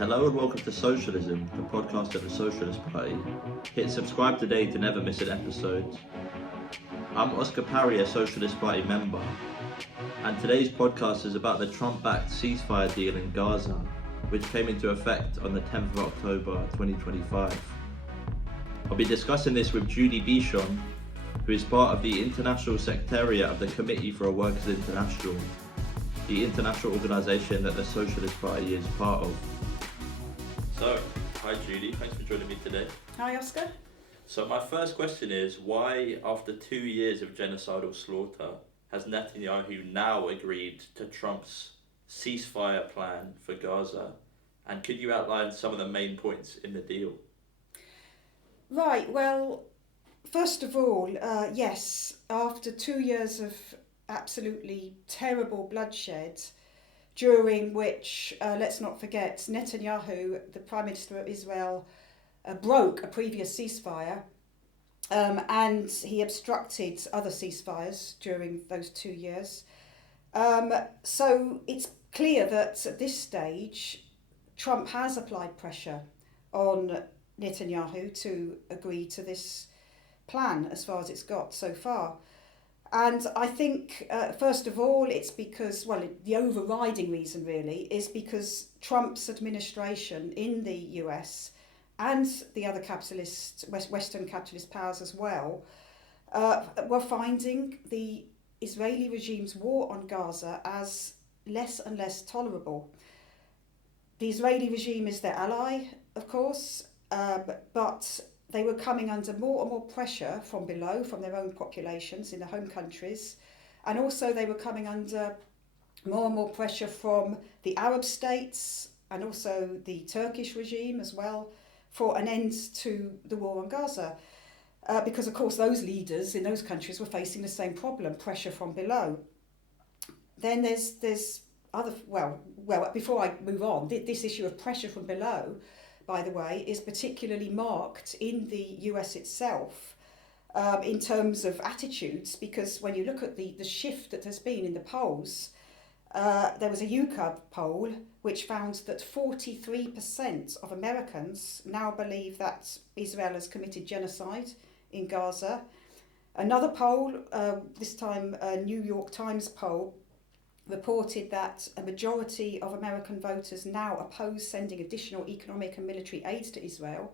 Hello and welcome to Socialism, the podcast of the Socialist Party. Hit subscribe today to never miss an episode. I'm Oscar Parry, a Socialist Party member, and today's podcast is about the Trump-backed ceasefire deal in Gaza, which came into effect on the 10th of October 2025. I'll be discussing this with Judy Bichon, who is part of the International Secretariat of the Committee for a Workers' International, the international organisation that the Socialist Party is part of. So, hi Judy, thanks for joining me today. Hi Oscar. So my first question is, why after 2 years of genocidal slaughter has Netanyahu now agreed to Trump's ceasefire plan for Gaza? And could you outline some of the main points in the deal? Right, well, first of all, yes, after 2 years of absolutely terrible bloodshed, during which, let's not forget, Netanyahu, the Prime Minister of Israel, broke a previous ceasefire and he obstructed other ceasefires during those 2 years. So it's clear that at this stage, Trump has applied pressure on Netanyahu to agree to this plan as far as it's got so far. And I think, first of all, it's because, well, the overriding reason really is because Trump's administration in the US and the other Western capitalist powers as well, were finding the Israeli regime's war on Gaza as less and less tolerable. The Israeli regime is their ally, of course, but they were coming under more and more pressure from below, from their own populations in their home countries. And also they were coming under more and more pressure from the Arab states and also the Turkish regime as well for an end to the war on Gaza. Because, of course, those leaders in those countries were facing the same problem, pressure from below. Then there's other, well, before I move on, this issue of pressure from below, by the way, is particularly marked in the US itself in terms of attitudes, because when you look at the shift that has been in the polls, there was a UCAB poll which found that 43% of Americans now believe that Israel has committed genocide in Gaza. Another poll, this time a New York Times poll, reported that a majority of American voters now oppose sending additional economic and military aid to Israel.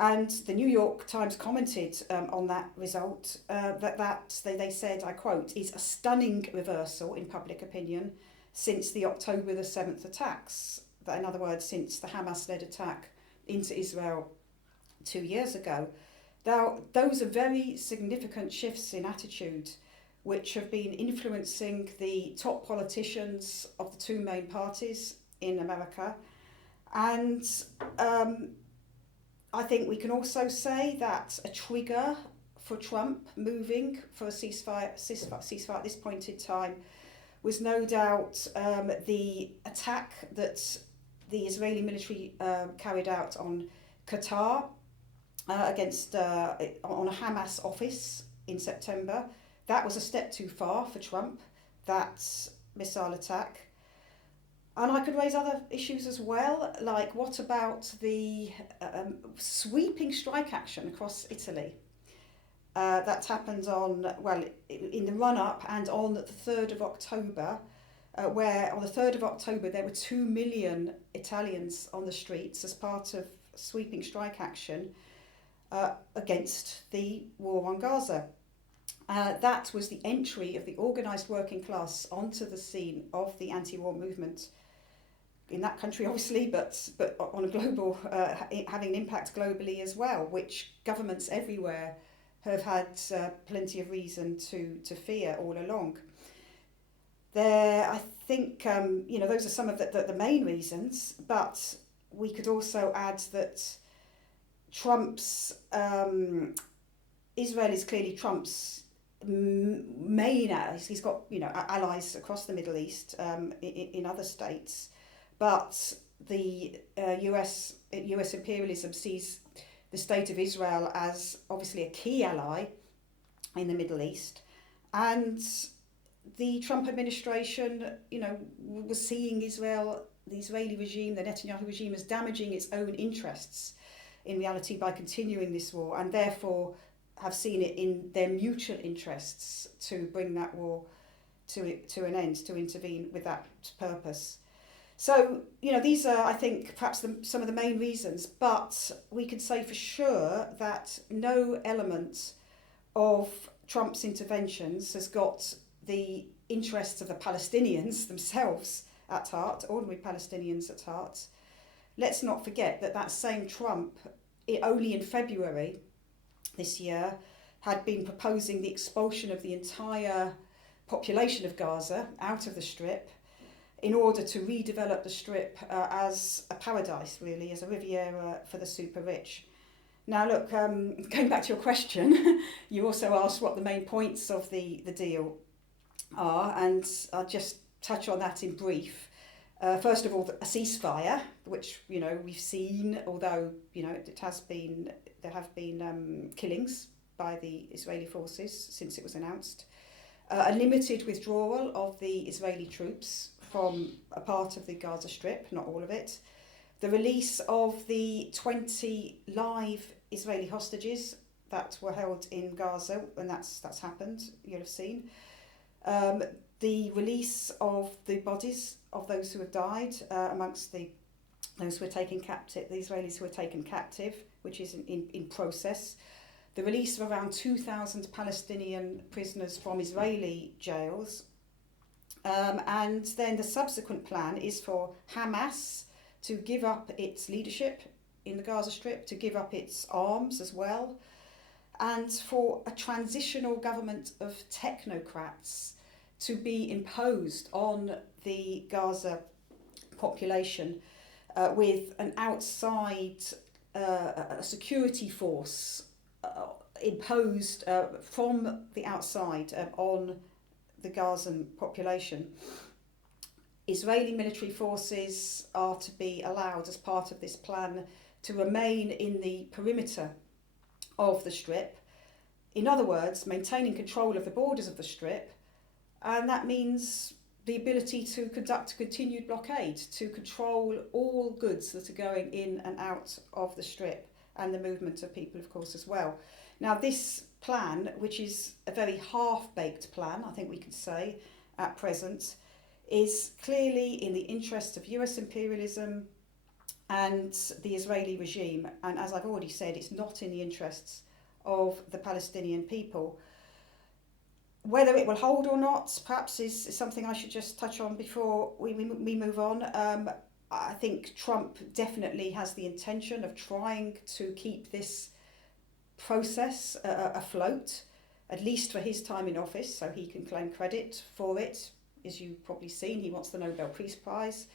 And the New York Times commented on that result that they said, I quote, is a stunning reversal in public opinion since the October the 7th attacks. In other words, since the Hamas-led attack into Israel 2 years ago. Now, those are very significant shifts in attitude which have been influencing the top politicians of the two main parties in America. And I think we can also say that a trigger for Trump moving for a ceasefire at this point in time was no doubt the attack that the Israeli military carried out on Qatar against on a Hamas office in September. That was a step too far for Trump, that missile attack. And I could raise other issues as well, like what about the sweeping strike action across Italy? That happened in the run-up and on the 3rd of October, where on the 3rd of October there were 2 million Italians on the streets as part of sweeping strike action against the war on Gaza. That was the entry of the organised working class onto the scene of the anti-war movement in that country, obviously, but on a global, having an impact globally as well, which governments everywhere have had plenty of reason to fear all along. I think those are some of the main reasons, but we could also add that Israel is clearly Trump's main allies. He's got allies across the Middle East in other states, but the US imperialism sees the state of Israel as obviously a key ally in the Middle East, and the Trump administration was seeing Israel the Israeli regime, the Netanyahu regime, as damaging its own interests in reality by continuing this war, and therefore have seen it in their mutual interests to bring that war to an end, to intervene with that purpose. So, these are, I think, perhaps some of the main reasons, but we can say for sure that no element of Trump's interventions has got the interests of the Palestinians themselves at heart, ordinary Palestinians at heart. Let's not forget that same Trump, only in February this year, had been proposing the expulsion of the entire population of Gaza out of the Strip in order to redevelop the Strip as a paradise, really, as a Riviera for the super rich. Now, look, going back to your question, you also asked what the main points of the deal are, and I'll just touch on that in brief. First of all, a ceasefire, which we've seen, although there have been killings by the Israeli forces since it was announced. A limited withdrawal of the Israeli troops from a part of the Gaza Strip, not all of it. The release of the 20 live Israeli hostages that were held in Gaza, and that's happened, you'll have seen. The release of the bodies of those who have died amongst those who were taken captive, the Israelis who were taken captive, which is in process. The release of around 2,000 Palestinian prisoners from Israeli jails. And then the subsequent plan is for Hamas to give up its leadership in the Gaza Strip, to give up its arms as well, and for a transitional government of technocrats to be imposed on the Gaza population with an outside a security force imposed from the outside on the Gazan population. Israeli military forces are to be allowed, as part of this plan, to remain in the perimeter of the Strip. In other words, maintaining control of the borders of the Strip, and that means the ability to conduct a continued blockade, to control all goods that are going in and out of the Strip, and the movement of people, of course, as well. Now, this plan, which is a very half-baked plan, I think we could say, at present, is clearly in the interest of US imperialism and the Israeli regime. And as I've already said, it's not in the interests of the Palestinian people. Whether it will hold or not, perhaps, is something I should just touch on before we move on. I think Trump definitely has the intention of trying to keep this process afloat, at least for his time in office, so he can claim credit for it. As you've probably seen, he wants the Nobel Peace Prize.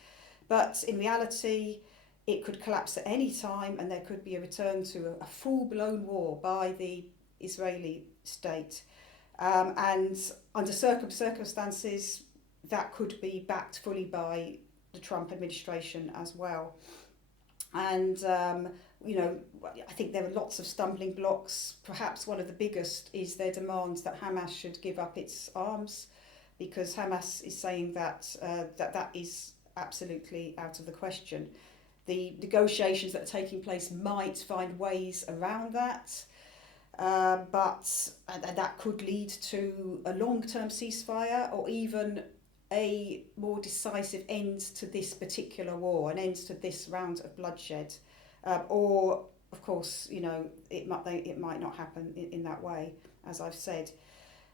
But in reality, it could collapse at any time, and there could be a return to a full-blown war by the Israeli state. And under circumstances, that could be backed fully by the Trump administration as well. And, I think there are lots of stumbling blocks. Perhaps one of the biggest is their demand that Hamas should give up its arms, because Hamas is saying that that is absolutely out of the question. The negotiations that are taking place might find ways around that, but that could lead to a long-term ceasefire, or even a more decisive end to this particular war, an end to this round of bloodshed. Or, of course, it might not happen in that way, as I've said.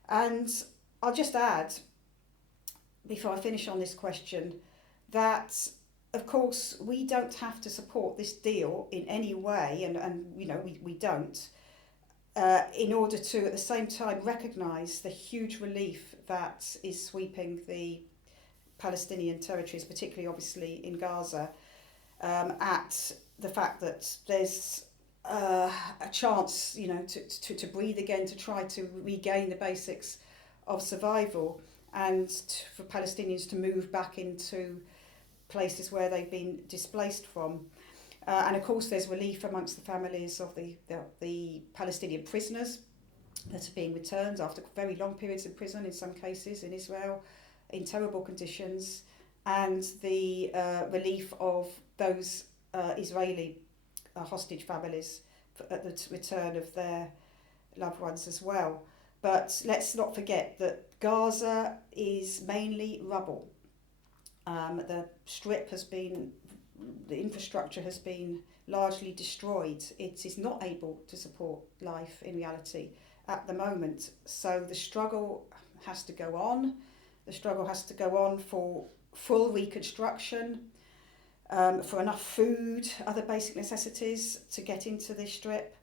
And I'll just add, before I finish on this question, that, of course, we don't have to support this deal in any way, and we don't, in order to, at the same time, recognise the huge relief that is sweeping the Palestinian territories, particularly, obviously, in Gaza, at the fact that there's a chance, to breathe again, to try to regain the basics of survival, and for Palestinians to move back into places where they've been displaced from. And of course, there's relief amongst the families of the Palestinian prisoners that are being returned after very long periods in prison, in some cases in Israel, in terrible conditions. and the relief of those Israeli hostage families at the return of their loved ones as well. But let's not forget that Gaza is mainly rubble. The strip the infrastructure has been largely destroyed. It is not able to support life in reality at the moment. So the struggle has to go on. The struggle has to go on for full reconstruction, for enough food, other basic necessities to get into this strip.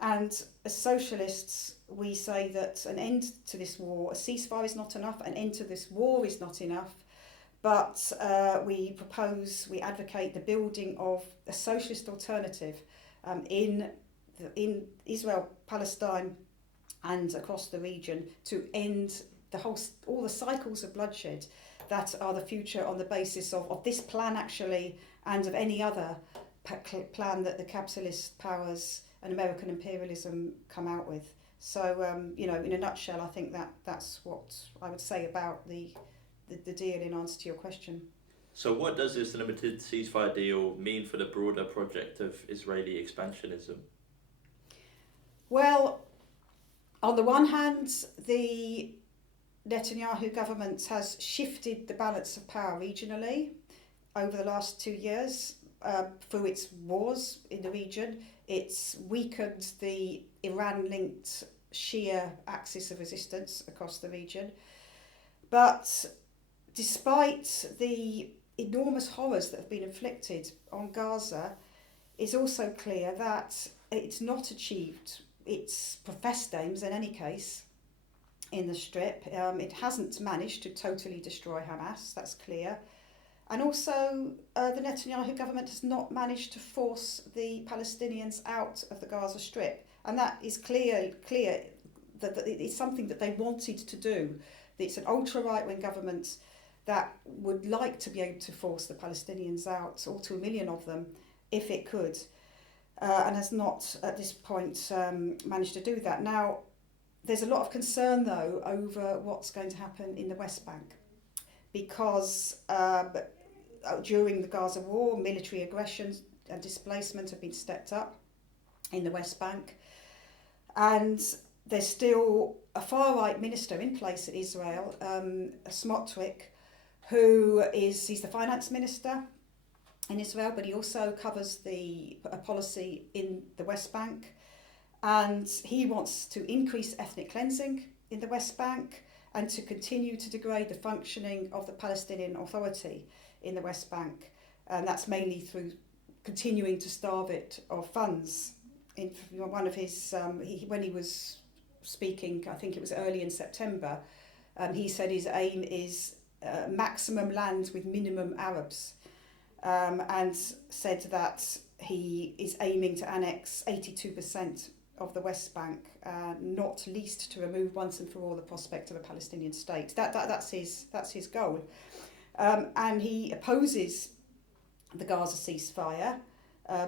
And as socialists, we say that an end to this war, a ceasefire is not enough, an end to this war is not enough, but we advocate the building of a socialist alternative in Israel-Palestine and across the region to end all the cycles of bloodshed that are the future on the basis of this plan actually, and of any other plan that the capitalist powers and American imperialism come out with. So, in a nutshell, I think that's what I would say about the deal in answer to your question. So what does this limited ceasefire deal mean for the broader project of Israeli expansionism? Well, on the one hand, the Netanyahu government has shifted the balance of power regionally over the last 2 years through its wars in the region. It's weakened the Iran-linked Shia axis of resistance across the region. But despite the enormous horrors that have been inflicted on Gaza, it's also clear that it's not achieved its professed aims in any case in the strip. It hasn't managed to totally destroy Hamas, that's clear. And also the Netanyahu government has not managed to force the Palestinians out of the Gaza Strip. And that is clear that it's something that they wanted to do. It's an ultra-right-wing government that would like to be able to force the Palestinians out, all 2 million of them, if it could, and has not at this point managed to do that. Now, there's a lot of concern, though, over what's going to happen in the West Bank, because during the Gaza war, military aggression and displacement have been stepped up in the West Bank, and there's still a far-right minister in place in Israel, Smotrich, he's the finance minister in Israel, but he also covers a policy in the West Bank, and he wants to increase ethnic cleansing in the West Bank and to continue to degrade the functioning of the Palestinian Authority in the West Bank, and that's mainly through continuing to starve it of funds. In one of his, when he was speaking, I think it was early in September, he said his aim is maximum land with minimum Arabs, and said that he is aiming to annex 82% of the West Bank, not least to remove once and for all the prospect of a Palestinian state. That's his goal, and he opposes the Gaza ceasefire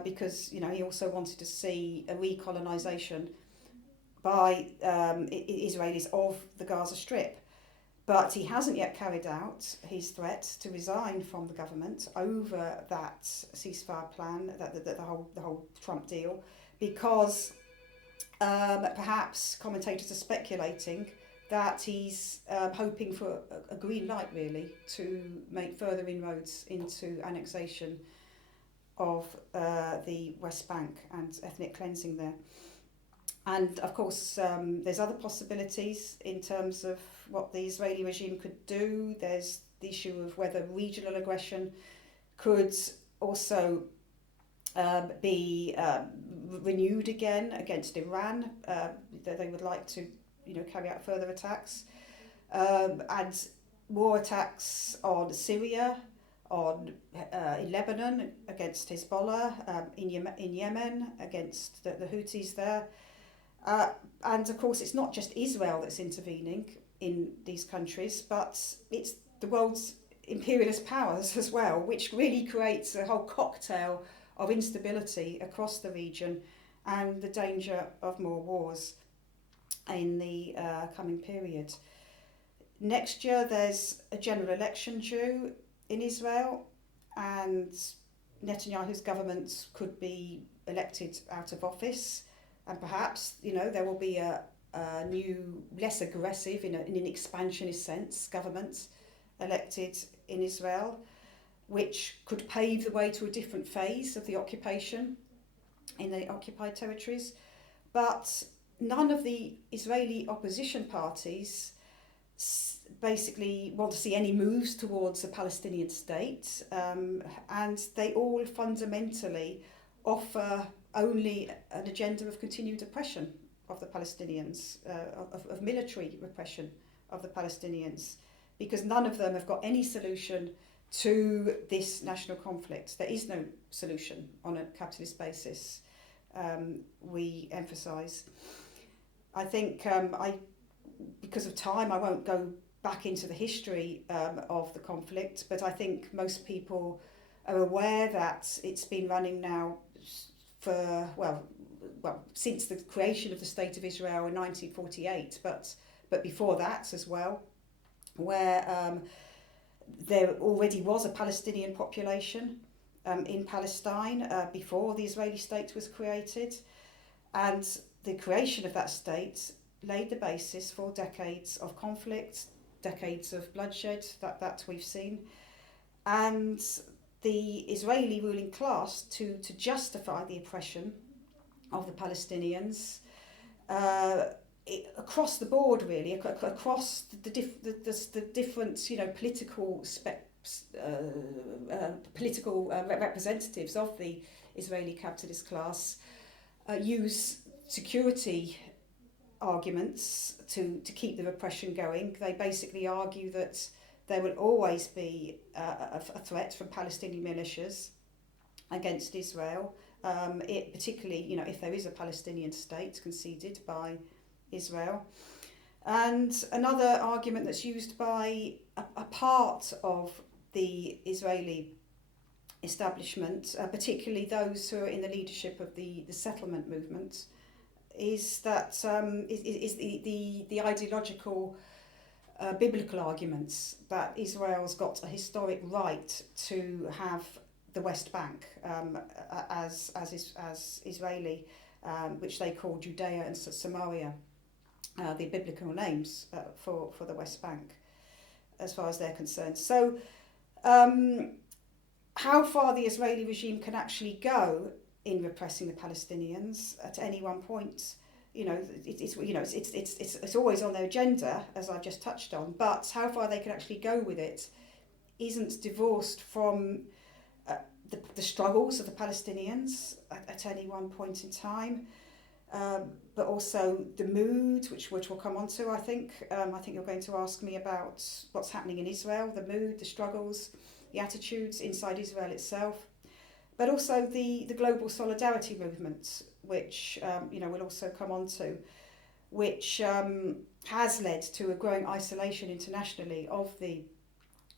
because he also wanted to see a recolonisation by Israelis of the Gaza Strip. But he hasn't yet carried out his threat to resign from the government over that ceasefire plan, the whole Trump deal, because perhaps commentators are speculating that he's hoping for a green light, really, to make further inroads into annexation of the West Bank and ethnic cleansing there. And of course, there's other possibilities in terms of what the Israeli regime could do. There's the issue of whether regional aggression could also be renewed again against Iran. That they would like to, carry out further attacks, and more attacks on Syria, in Lebanon against Hezbollah, in Yemen against the Houthis there. And of course, it's not just Israel that's intervening in these countries, but it's the world's imperialist powers as well, which really creates a whole cocktail of instability across the region and the danger of more wars in the coming period. Next year, there's a general election due in Israel, and Netanyahu's government could be elected out of office, and perhaps there will be a new, less aggressive, in an expansionist sense, government elected in Israel, which could pave the way to a different phase of the occupation in the occupied territories. But none of the Israeli opposition parties basically want to see any moves towards a Palestinian state, and they all fundamentally offer only an agenda of continued oppression of the Palestinians, of military repression of the Palestinians, because none of them have got any solution to this national conflict. There is no solution on a capitalist basis, we emphasise. I think, because of time, I won't go back into the history of the conflict, but I think most people are aware that it's been running now for, well, since the creation of the State of Israel in 1948, but before that as well, where there already was a Palestinian population in Palestine before the Israeli state was created, and the creation of that state laid the basis for decades of conflict, decades of bloodshed that we've seen, and the Israeli ruling class, to justify the oppression of the Palestinians across the board, really, across the different political representatives of the Israeli capitalist class, use security arguments to keep the repression going. They basically argue that there will always be a threat from Palestinian militias against Israel, particularly if there is a Palestinian state conceded by Israel. And another argument that's used by a part of the Israeli establishment, particularly those who are in the leadership of the settlement movement, is that the ideological biblical arguments that Israel's got a historic right to have the West Bank as Israeli, which they call Judea and Samaria, the biblical names for the West Bank, as far as they're concerned. So, how far the Israeli regime can actually go in repressing the Palestinians at any one point, it's always on their agenda, as I've just touched on. But how far they can actually go with it isn't divorced from the struggles of the Palestinians at any one point in time, but also the mood, which we'll come on to. I think you're going to ask me about what's happening in Israel, the mood, the struggles, the attitudes inside Israel itself, but also the global solidarity movement, which we'll also come on to, which has led to a growing isolation internationally of the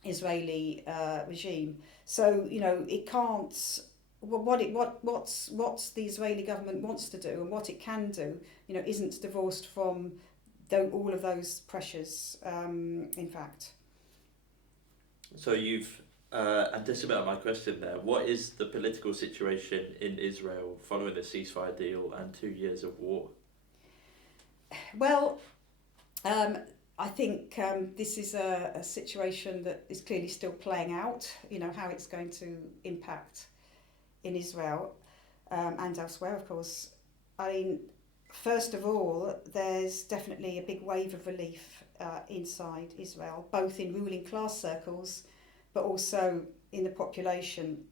Israeli regime. So it can't. What the Israeli government wants to do and what it can do, isn't divorced from all of those pressures. In fact. So you've anticipated my question there. What is the political situation in Israel following the ceasefire deal and 2 years of war? Well, I think this is a situation that is clearly still playing out. How it's going to impact in Israel and elsewhere, of course. I mean, first of all, there's definitely a big wave of relief inside Israel, both in ruling class circles, but also in the population.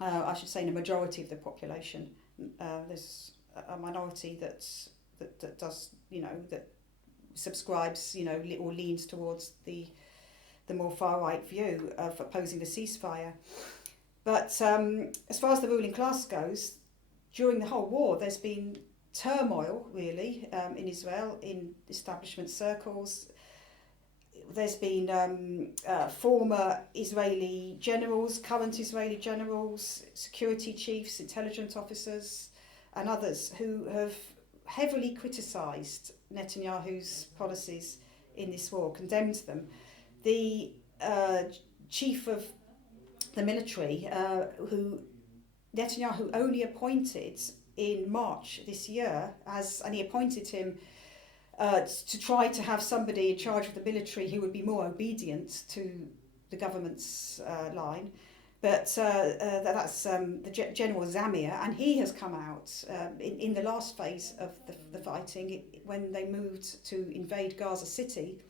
I should say in a majority of the population. There's a minority that does, that subscribes, or leans towards the more far right view of opposing the ceasefire. But as far as the ruling class goes, during the whole war, there's been turmoil, really, in Israel, in establishment circles. There's been former Israeli generals, current Israeli generals, security chiefs, intelligence officers, and others who have heavily criticised Netanyahu's policies in this war, condemned them. The chief of the military, who Netanyahu only appointed in March this year, and he appointed him to try to have somebody in charge of the military who would be more obedient to the government's line. But that's the General Zamir, and he has come out in the last phase of the fighting, when they moved to invade Gaza City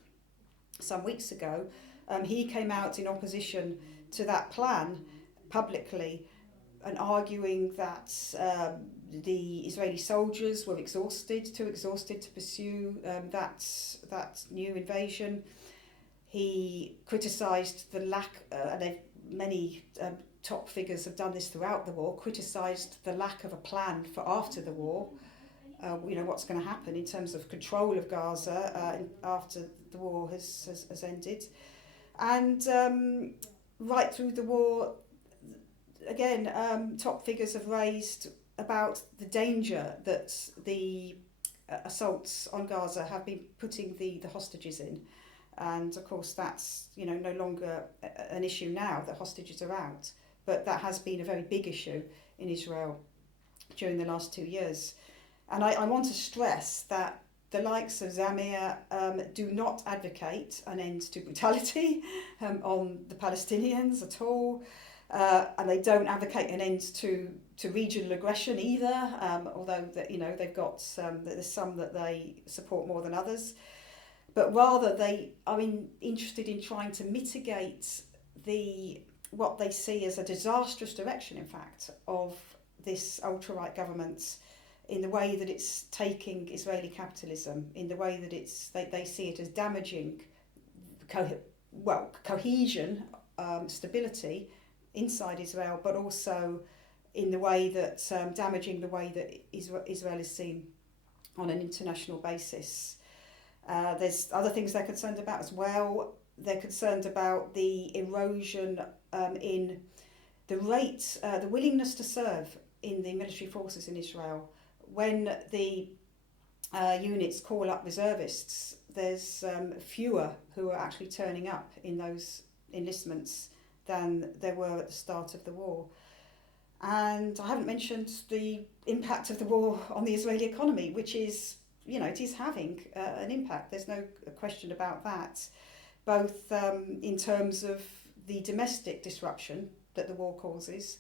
some weeks ago. He came out in opposition to that plan publicly, and arguing that the Israeli soldiers were too exhausted to pursue that new invasion. He criticised the lack, and many top figures have done this throughout the war, criticised the lack of a plan for after the war. What's going to happen in terms of control of Gaza after the war has ended. And right through the war, again, top figures have raised about the danger that the assaults on Gaza have been putting the hostages in. And of course that's no longer an issue now that hostages are out, but that has been a very big issue in Israel during the last 2 years. And I want to stress that the likes of Zamir do not advocate an end to brutality on the Palestinians at all, and they don't advocate an end to regional aggression either, although they've got there's some that they support more than others. But rather they are interested in trying to mitigate what they see as a disastrous direction, in fact, of this ultra-right government, in the way that it's taking Israeli capitalism, in the way that they see it as damaging cohesion, stability inside Israel, but also in the way that damaging the way that Israel is seen on an international basis. There's other things they're concerned about as well. They're concerned about the erosion in the rate, the willingness to serve in the military forces in Israel. When the units call up reservists, there's fewer who are actually turning up in those enlistments than there were at the start of the war. And I haven't mentioned the impact of the war on the Israeli economy, which is, it is having an impact. There's no question about that, both in terms of the domestic disruption that the war causes,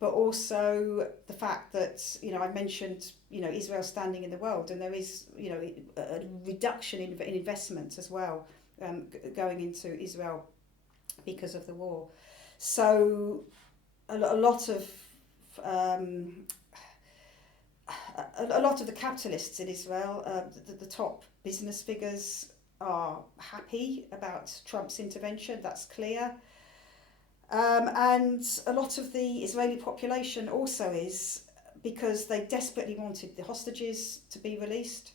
but also the fact that, I've mentioned, Israel standing in the world, and there is, a reduction in investment as well going into Israel because of the war. So a lot of the capitalists in Israel, the top business figures, are happy about Trump's intervention, that's clear. And a lot of the Israeli population also is, because they desperately wanted the hostages to be released,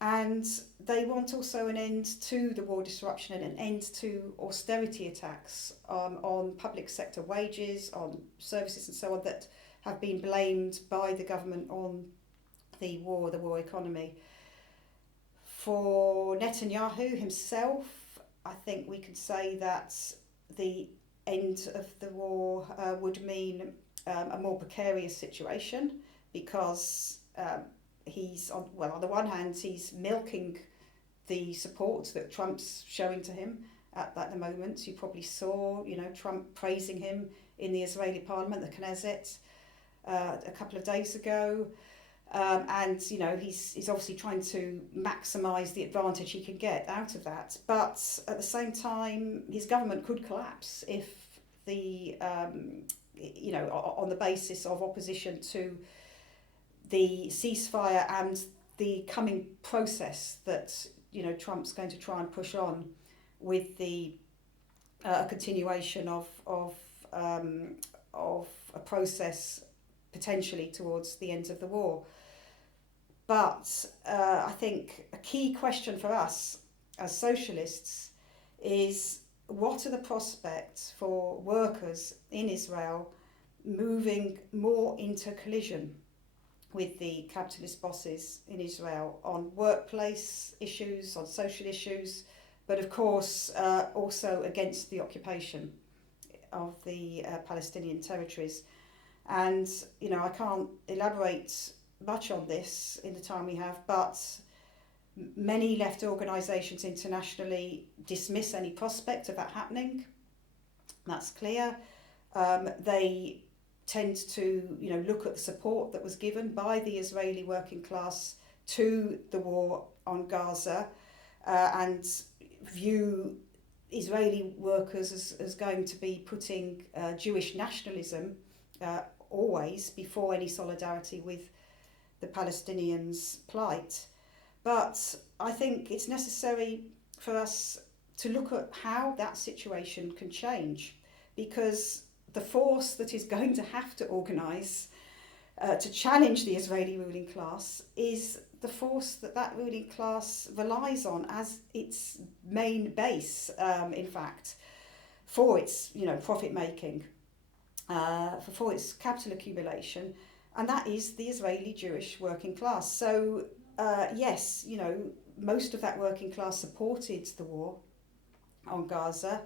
and they want also an end to the war disruption and an end to austerity attacks on public sector wages, on services and so on, that have been blamed by the government on the war economy. For Netanyahu himself, I think we could say that the end of the war would mean a more precarious situation, because he's on the one hand he's milking the support that Trump's showing to him at the moment. You probably saw Trump praising him in the Israeli parliament, the Knesset, a couple of days ago, and he's obviously trying to maximise the advantage he can get out of that. But at the same time, his government could collapse if on the basis of opposition to the ceasefire and the coming process that Trump's going to try and push on, with the continuation of a process potentially towards the end of the war. But I think a key question for us as socialists is, what are the prospects for workers in Israel moving more into collision with the capitalist bosses in Israel on workplace issues, on social issues, but of course also against the occupation? Palestinian territories. And, I can't elaborate much on this in the time we have, but many left organisations internationally dismiss any prospect of that happening. That's clear. They tend to, look at the support that was given by the Israeli working class to the war on Gaza and view Israeli workers as going to be putting Jewish nationalism always before any solidarity with the Palestinians' plight. But I think it's necessary for us to look at how that situation can change, because the force that is going to have to organise to challenge the Israeli ruling class is the force that ruling class relies on as its main base, in fact, for its profit making, for its capital accumulation, and that is the Israeli Jewish working class. So yes, most of that working class supported the war on Gaza,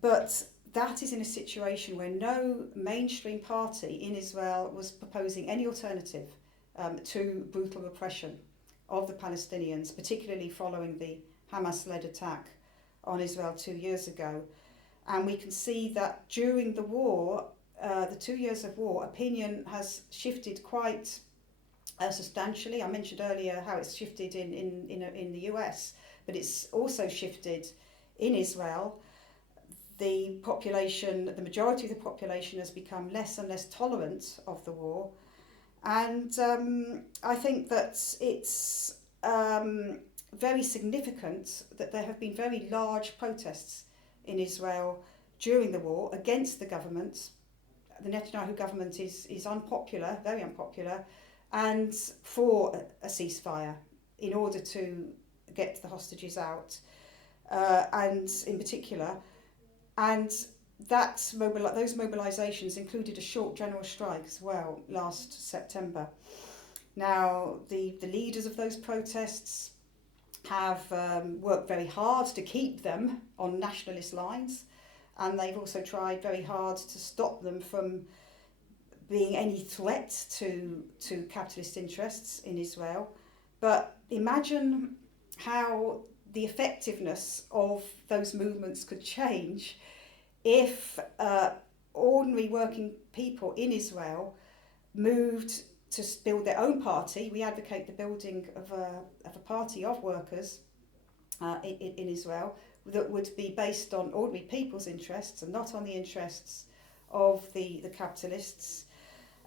but that is in a situation where no mainstream party in Israel was proposing any alternative to brutal repression of the Palestinians, particularly following the Hamas-led attack on Israel 2 years ago. And we can see that during the war, the 2 years of war, opinion has shifted quite substantially. I mentioned earlier how it's shifted in the US, but it's also shifted in Israel. The majority of the population has become less and less tolerant of the war. And I think that it's very significant that there have been very large protests in Israel during the war against the government. The Netanyahu government is unpopular, very unpopular, and for a ceasefire in order to get the hostages out, and in particular. And those mobilisations included a short general strike as well last September. Now, the leaders of those protests have worked very hard to keep them on nationalist lines, and they've also tried very hard to stop them from being any threat to capitalist interests in Israel. But imagine how the effectiveness of those movements could change if ordinary working people in Israel moved to build their own party. We advocate the building of a party of workers in Israel that would be based on ordinary people's interests and not on the interests of the capitalists,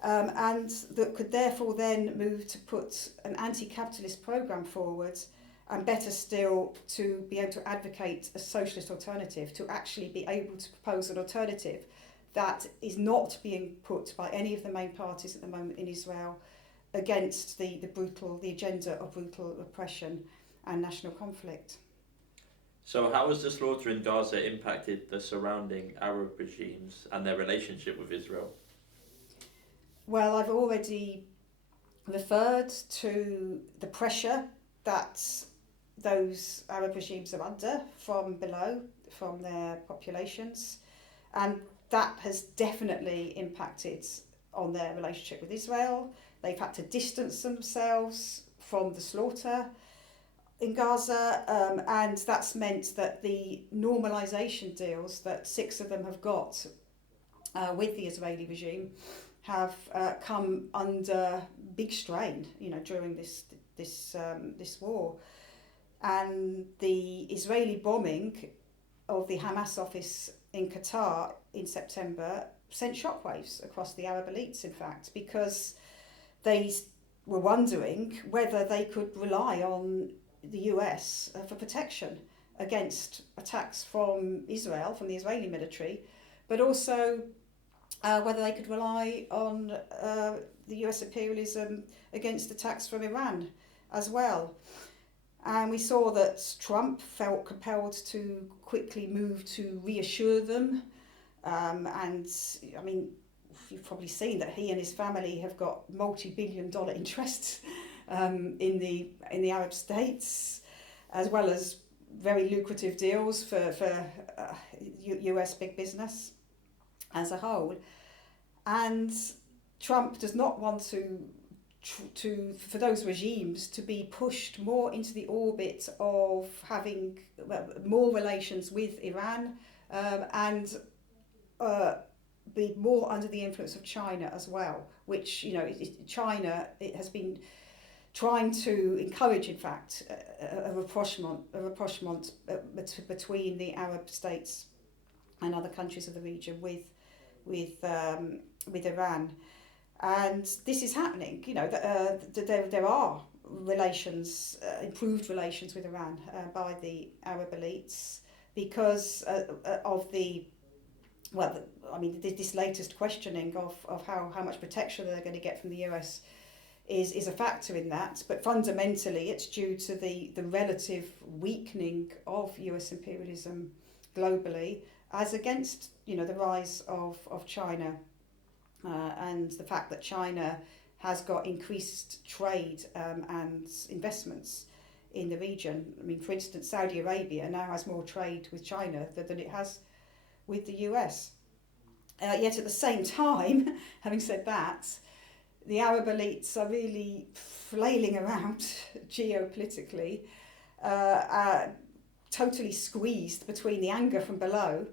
and that could therefore then move to put an anti-capitalist programme forward, and better still to be able to advocate a socialist alternative, to actually be able to propose an alternative that is not being put by any of the main parties at the moment in Israel against the agenda of brutal repression and national conflict. So how has the slaughter in Gaza impacted the surrounding Arab regimes and their relationship with Israel? Well, I've already referred to the pressure that those Arab regimes are under from below, from their populations, and that has definitely impacted on their relationship with Israel. They've had to distance themselves from the slaughter in Gaza, and that's meant that the normalisation deals that 6 of them have got with the Israeli regime have come under big strain, during this war. And the Israeli bombing of the Hamas office in Qatar in September sent shockwaves across the Arab elites, in fact, because they were wondering whether they could rely on the US for protection against attacks from Israel, from the Israeli military, but also whether they could rely on the US imperialism against attacks from Iran as well. And we saw that Trump felt compelled to quickly move to reassure them. And I mean, you've probably seen that he and his family have got multi-billion-dollar interests in the Arab states, as well as very lucrative deals for US big business. as a whole. And Trump does not want for those regimes to be pushed more into the orbit of having more relations with Iran, and be more under the influence of China as well, which, China, it has been trying to encourage, in fact, a rapprochement between the Arab states and other countries of the region with Iran. And this is happening. There are relations, improved relations with Iran by the Arab elites because of this latest questioning of how much protection they're going to get from the US is a factor in that. But fundamentally, it's due to the relative weakening of US imperialism globally as against, the rise of China. And the fact that China has got increased trade and investments in the region. I mean, for instance, Saudi Arabia now has more trade with China than it has with the US. Yet at the same time, having said that, the Arab elites are really flailing around geopolitically, totally squeezed between the anger from below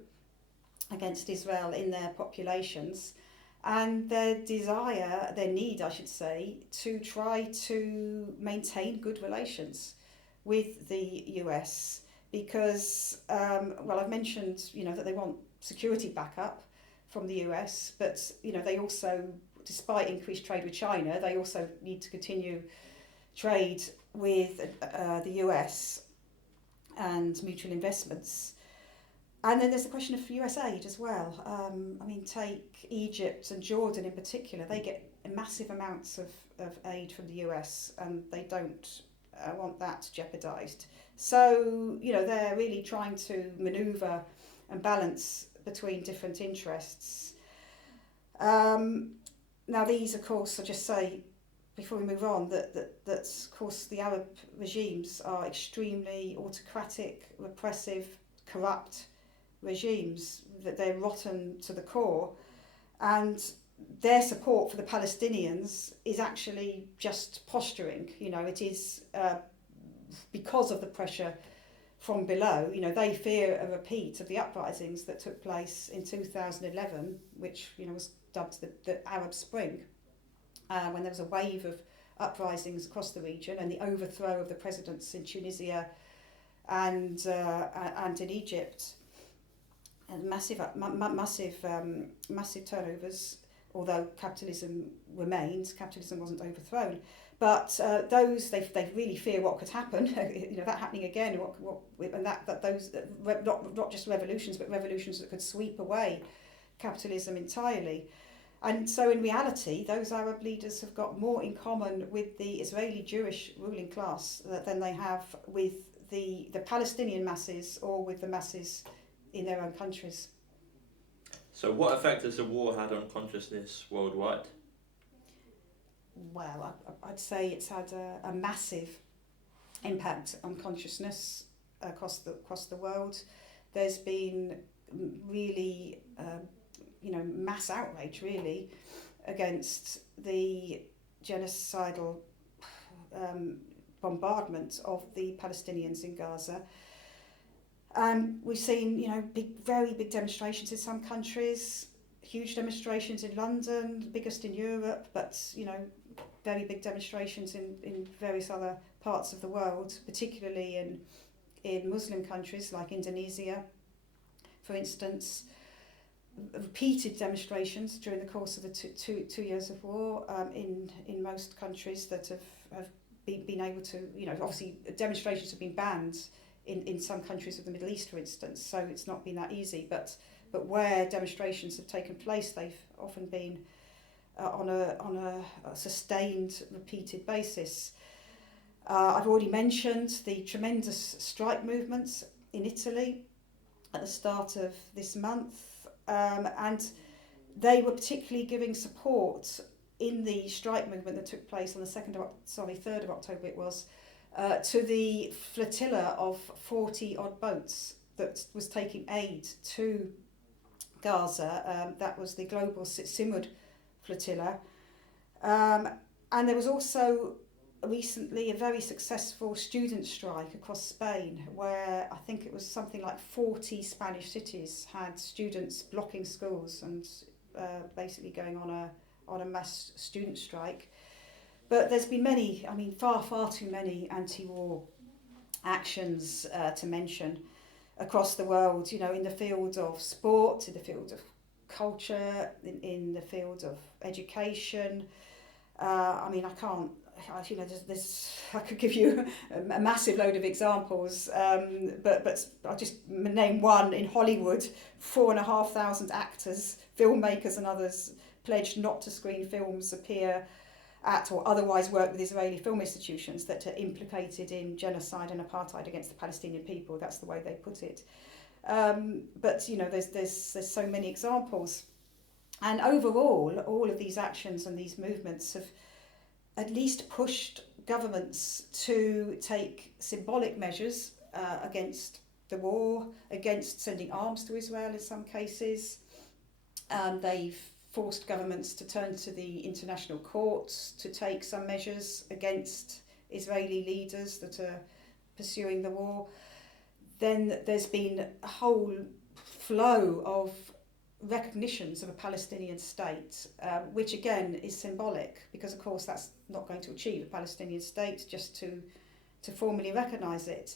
against Israel in their populations and their need, I should say, to try to maintain good relations with the US because, I've mentioned, that they want security backup from the US, but, they also, despite increased trade with China, they also need to continue trade with the US and mutual investments. And then there's the question of US aid as well. Take Egypt and Jordan in particular. They get massive amounts of aid from the US and they don't want that jeopardised. So, they're really trying to manoeuvre and balance between different interests. Now these, of course, I'll just say before we move on that of course the Arab regimes are extremely autocratic, repressive, corrupt regimes, that they're rotten to the core, and their support for the Palestinians is actually just posturing. It is because of the pressure from below. They fear a repeat of the uprisings that took place in 2011, which was dubbed the Arab Spring, when there was a wave of uprisings across the region and the overthrow of the presidents in Tunisia and in Egypt. And massive turnovers, although capitalism remains. Capitalism wasn't overthrown, but they really fear what could happen. That happening again. Not just revolutions, but revolutions that could sweep away capitalism entirely. And so, in reality, those Arab leaders have got more in common with the Israeli Jewish ruling class than they have with the Palestinian masses or with the masses in their own countries. So what effect has the war had on consciousness worldwide? Well, I'd say it's had a massive impact on consciousness across the world. There's been really, mass outrage really against the genocidal bombardment of the Palestinians in Gaza. We've seen, very big demonstrations in some countries, huge demonstrations in London, biggest in Europe, but, very big demonstrations in various other parts of the world, particularly in Muslim countries like Indonesia, for instance. Repeated demonstrations during the course of the two years of war in most countries that have been able to, obviously demonstrations have been banned in some countries of the Middle East, for instance, so it's not been that easy, but where demonstrations have taken place, they've often been on a sustained, repeated basis. I've already mentioned the tremendous strike movements in Italy at the start of this month, and they were particularly giving support in the strike movement that took place on the 3rd of October it was, to the flotilla of 40 odd boats that was taking aid to Gaza. That was the global Simud flotilla. And there was also recently a very successful student strike across Spain, where I think it was something like 40 Spanish cities had students blocking schools and basically going on a mass student strike. But there's been many, I mean, far too many anti-war actions to mention across the world, in the field of sport, in the field of culture, in the field of education. I mean, I can't, I could give you a massive load of examples, but I'll just name one. In Hollywood, 4,500 actors, filmmakers and others pledged not to screen films appear at or otherwise work with Israeli film institutions that are implicated in genocide and apartheid against the Palestinian people. That's the way they put it. But there's so many examples, and overall, all of these actions and these movements have at least pushed governments to take symbolic measures against the war, against sending arms to Israel in some cases. They've forced governments to turn to the international courts to take some measures against Israeli leaders that are pursuing the war. Then there's been a whole flow of recognitions of a Palestinian state, which again is symbolic, because of course that's not going to achieve a Palestinian state, just to formally recognise it.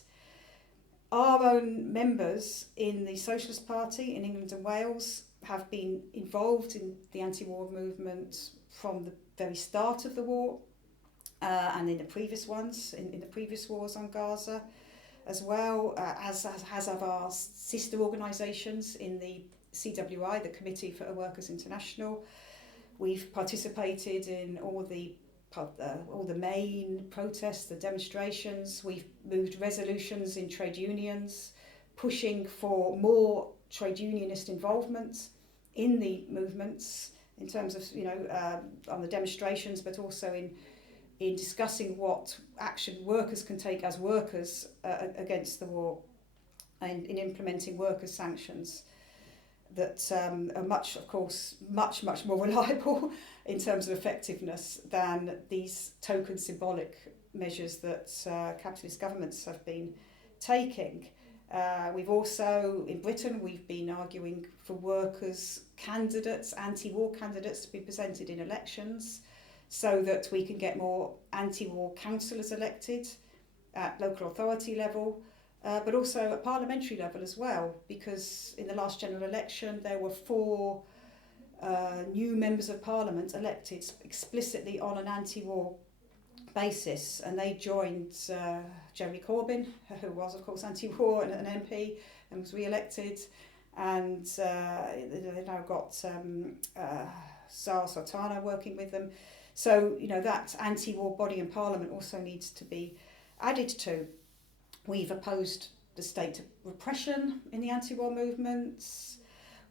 Our own members in the Socialist Party in England and Wales have been involved in the anti-war movement from the very start of the war, and in the previous ones, in the previous wars on Gaza as well, as have our sister organisations in the CWI, the Committee for Workers International. We've participated in all the main protests, the demonstrations. We've moved resolutions in trade unions, pushing for more trade unionist involvement in the movements, in terms of on the demonstrations, but also in discussing what action workers can take as workers against the war, and in implementing workers' sanctions that are much more reliable in terms of effectiveness than these token symbolic measures that capitalist governments have been taking. We've also, in Britain, we've been arguing for workers' candidates, anti-war candidates, to be presented in elections so that we can get more anti-war councillors elected at local authority level, but also at parliamentary level as well, because in the last general election there were 4 new members of parliament elected explicitly on an anti-war basis, and they joined Jeremy Corbyn, who was of course anti-war and an MP and was re-elected, and they've now got Sar Sultana working with them. So that anti-war body in Parliament also needs to be added to. We've opposed the state repression in the anti-war movements.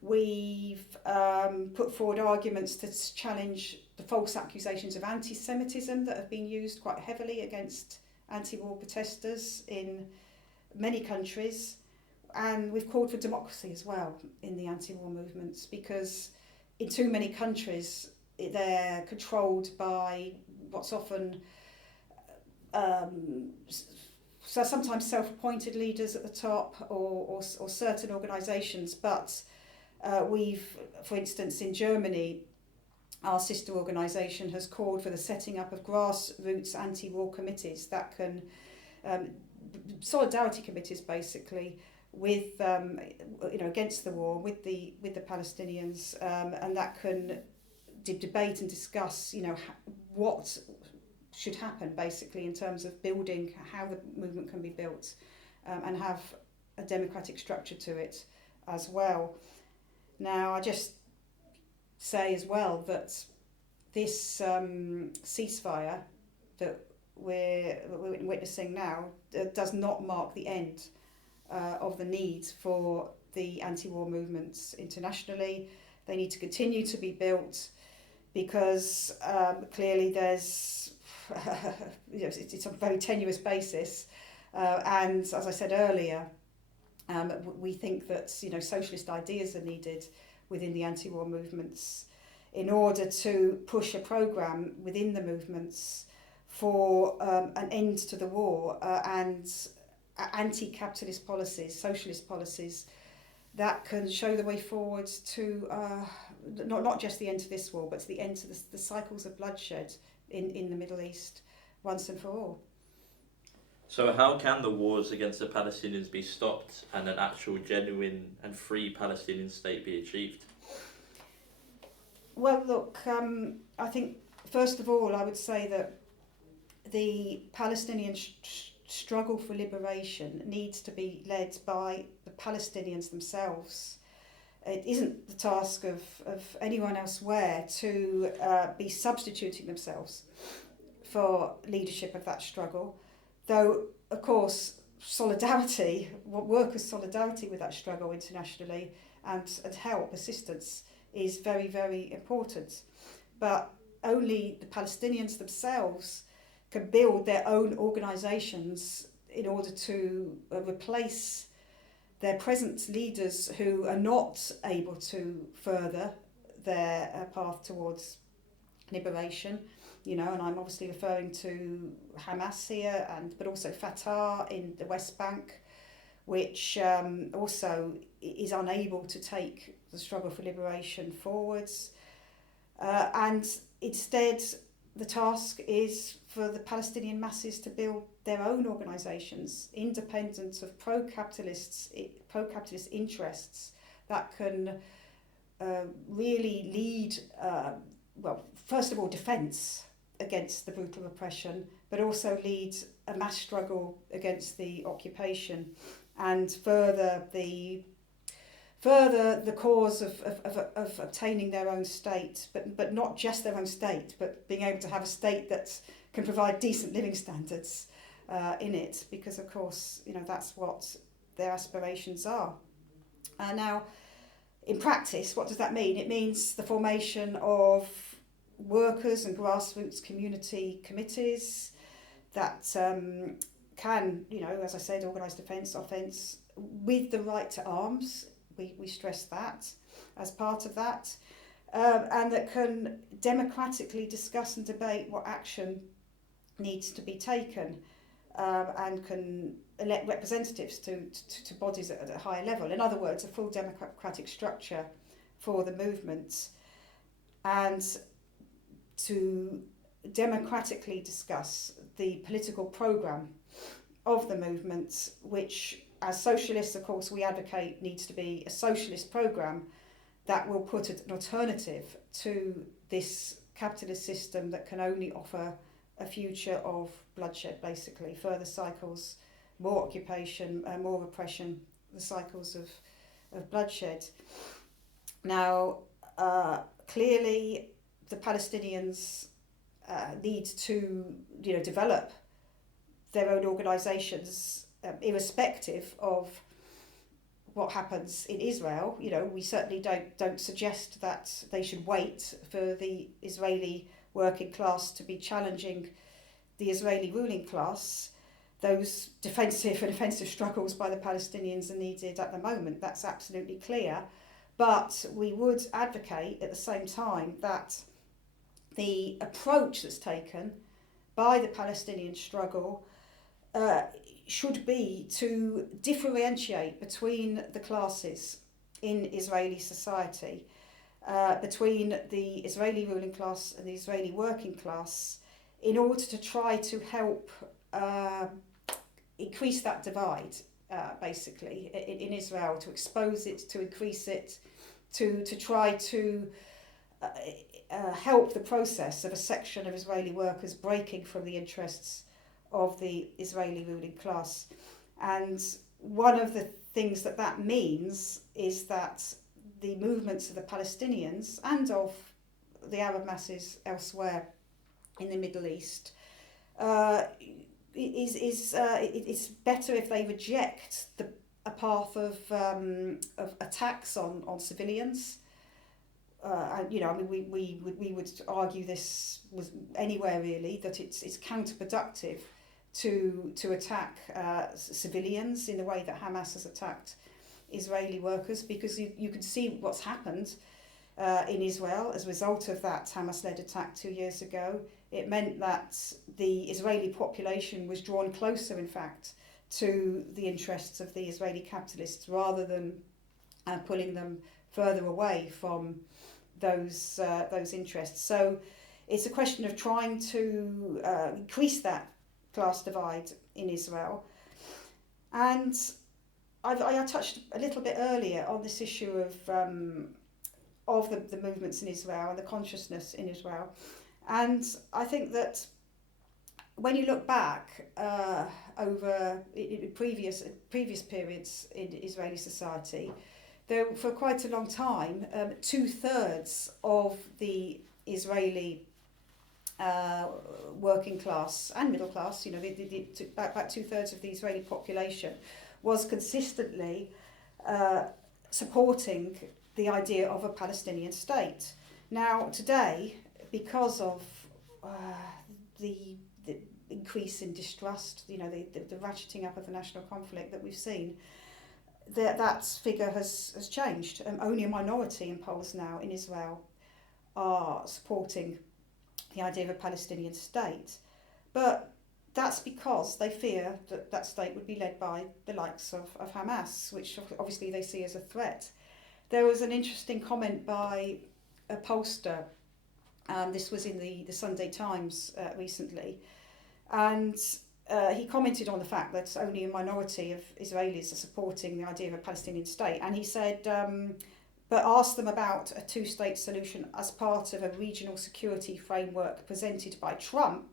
We've put forward arguments to challenge the false accusations of anti-Semitism that have been used quite heavily against anti-war protesters in many countries. And we've called for democracy as well in the anti-war movements, because in too many countries they're controlled by what's often so sometimes self-appointed leaders at the top, or certain organisations. But we've, for instance, in Germany, our sister organisation has called for the setting up of grassroots anti-war committees that can, solidarity committees basically, with against the war, with the Palestinians, and that can debate and discuss what should happen basically in terms of building, how the movement can be built, and have a democratic structure to it as well. Now I just say as well that this ceasefire that we're witnessing now does not mark the end of the need for the anti-war movements internationally. They need to continue to be built, because clearly there's it's a very tenuous basis, and as I said earlier, we think that socialist ideas are needed, within the anti-war movements in order to push a programme within the movements for an end to the war and anti-capitalist policies, socialist policies that can show the way forward to not just the end to this war, but to the end to the cycles of bloodshed in the Middle East once and for all. So how can the wars against the Palestinians be stopped and an actual genuine and free Palestinian state be achieved? Well, look, I think first of all I would say that the Palestinian struggle for liberation needs to be led by the Palestinians themselves. It isn't the task of anyone elsewhere to be substituting themselves for leadership of that struggle, though of course solidarity, workers' solidarity with that struggle internationally and help, assistance is very, very important. But only the Palestinians themselves can build their own organisations in order to replace their present leaders who are not able to further their path towards liberation. And I'm obviously referring to Hamas here, but also Fatah in the West Bank, which also is unable to take the struggle for liberation forwards. And instead, the task is for the Palestinian masses to build their own organisations, independent of pro-capitalist interests that can really lead, first of all, defence against the brutal oppression, but also lead a mass struggle against the occupation and further the cause of obtaining their own state, but not just their own state, but being able to have a state that can provide decent living standards in it, because of course that's what their aspirations are. Now, in practice, what does that mean? It means the formation of workers and grassroots community committees that can, as I said, organise defence, offence, with the right to arms. We stress that as part of that, and that can democratically discuss and debate what action needs to be taken, and can elect representatives to bodies at a higher level. In other words, a full democratic structure for the movement, and to democratically discuss the political programme of the movement, which, as socialists, of course, we advocate needs to be a socialist programme that will put an alternative to this capitalist system that can only offer a future of bloodshed, basically, further cycles, more occupation, more repression, the cycles of bloodshed. Now, clearly, the Palestinians need to, develop their own organisations, irrespective of what happens in Israel. We certainly don't suggest that they should wait for the Israeli working class to be challenging the Israeli ruling class. Those defensive and offensive struggles by the Palestinians are needed at the moment. That's absolutely clear. But we would advocate at the same time that the approach that's taken by the Palestinian struggle should be to differentiate between the classes in Israeli society, between the Israeli ruling class and the Israeli working class, in order to try to help increase that divide, basically, in Israel, to expose it, to increase it, to try to help the process of a section of Israeli workers breaking from the interests of the Israeli ruling class. And one of the things that means is that the movements of the Palestinians and of the Arab masses elsewhere in the Middle East it's better if they reject a path of attacks on civilians. We would argue this was anywhere really, that it's counterproductive to attack civilians in the way that Hamas has attacked Israeli workers, because you can see what's happened in Israel as a result of that Hamas-led attack 2 years ago. It meant that the Israeli population was drawn closer, in fact, to the interests of the Israeli capitalists rather than pulling them further away from those interests. So it's a question of trying to increase that class divide in Israel. And I touched a little bit earlier on this issue of the movements in Israel and the consciousness in Israel. And I think that when you look back over previous periods in Israeli society, there for quite a long time, 2/3 of the Israeli working class and middle class, about 2/3 of the Israeli population was consistently supporting the idea of a Palestinian state. Now today, because of the increase in distrust, the ratcheting up of the national conflict that we've seen, that figure has changed. Only a minority in polls now in Israel are supporting the idea of a Palestinian state. But that's because they fear that that state would be led by the likes of Hamas, which obviously they see as a threat. There was an interesting comment by a pollster, this was in the Sunday Times recently, and he commented on the fact that only a minority of Israelis are supporting the idea of a Palestinian state, and he said, but asked them about a two-state solution as part of a regional security framework presented by Trump,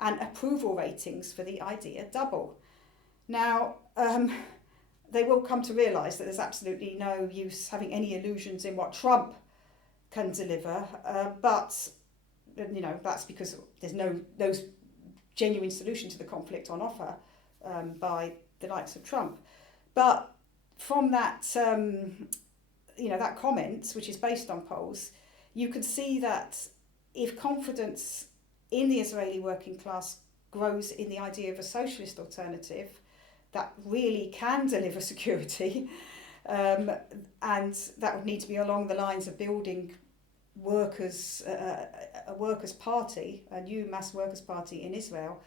and approval ratings for the idea double. Now, they will come to realise that there's absolutely no use having any illusions in what Trump can deliver, but that's because there's no genuine solution to the conflict on offer by the likes of Trump. But from that, that comment, which is based on polls, you can see that if confidence in the Israeli working class grows in the idea of a socialist alternative that really can deliver security, and that would need to be along the lines of building a workers' party, a new mass workers' party in Israel,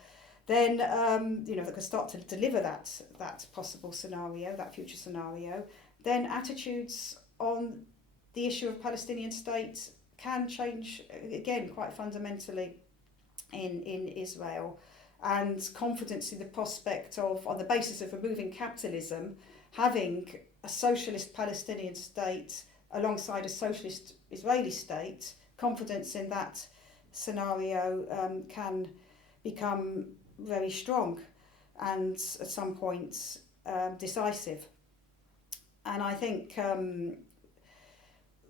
then that could start to deliver that possible scenario, that future scenario, then attitudes on the issue of Palestinian state can change again quite fundamentally in Israel, and confidence in the prospect of, on the basis of removing capitalism, having a socialist Palestinian state alongside a socialist Israeli state, confidence in that scenario can become very strong and at some point decisive. And I think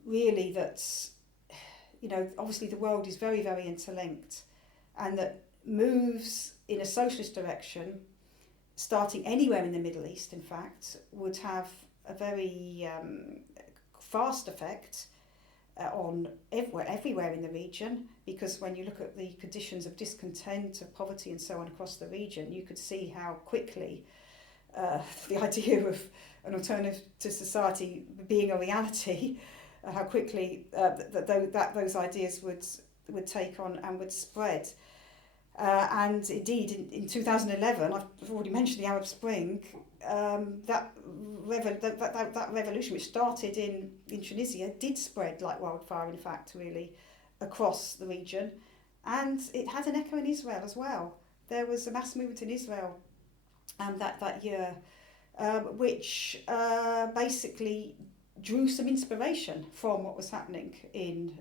really that, obviously the world is very, very interlinked, and that moves in a socialist direction, starting anywhere in the Middle East, in fact, would have a very fast effect on everywhere in the region, because when you look at the conditions of discontent, of poverty and so on across the region, you could see how quickly the idea of an alternative to society being a reality, how quickly those ideas would take on and would spread. And indeed, in 2011, I've already mentioned the Arab Spring, that revolution, which started in Tunisia, did spread like wildfire, in fact, really, across the region. And it had an echo in Israel as well. There was a mass movement in Israel that year, which basically drew some inspiration from what was happening in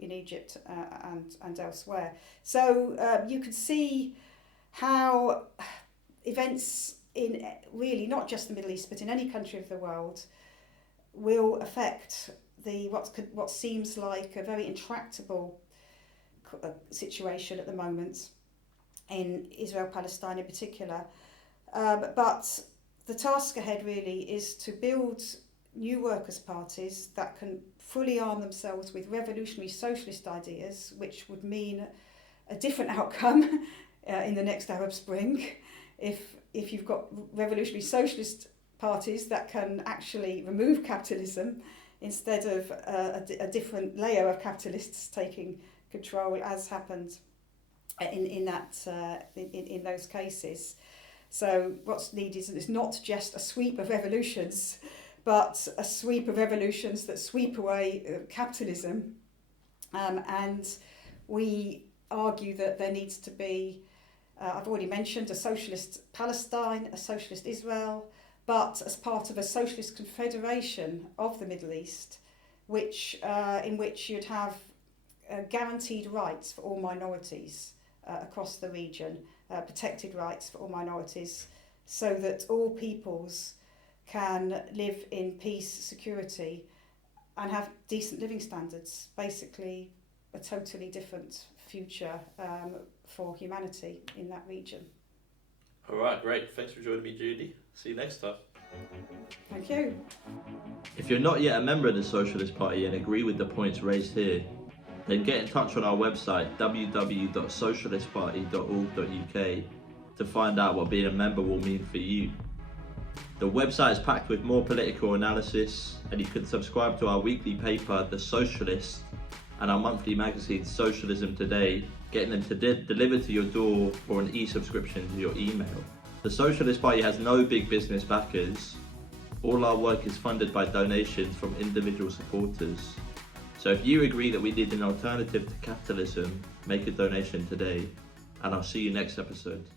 Egypt and elsewhere. So you could see how events in really not just the Middle East but in any country of the world will affect what seems like a very intractable situation at the moment in Israel-Palestine in particular. But the task ahead really is to build new workers' parties that can fully arm themselves with revolutionary socialist ideas, which would mean a different outcome in the next Arab Spring. If you've got revolutionary socialist parties that can actually remove capitalism instead of a different layer of capitalists taking control, as happened in those cases. So what's needed is not just a sweep of revolutions, but a sweep of revolutions that sweep away capitalism. And we argue that there needs to be, I've already mentioned, a socialist Palestine, a socialist Israel, but as part of a socialist confederation of the Middle East, in which you'd have guaranteed rights for all minorities across the region, protected rights for all minorities, so that all peoples can live in peace, security, and have decent living standards. Basically, a totally different future for humanity in that region. All right, great. Thanks for joining me, Judy. See you next time. Thank you. If you're not yet a member of the Socialist Party and agree with the points raised here, then get in touch on our website www.socialistparty.org.uk to find out what being a member will mean for you. The website is packed with more political analysis, and you can subscribe to our weekly paper, The Socialist, and our monthly magazine, Socialism Today, getting them delivered to your door or an e-subscription to your email. The Socialist Party has no big business backers. All our work is funded by donations from individual supporters. So if you agree that we need an alternative to capitalism, make a donation today, and I'll see you next episode.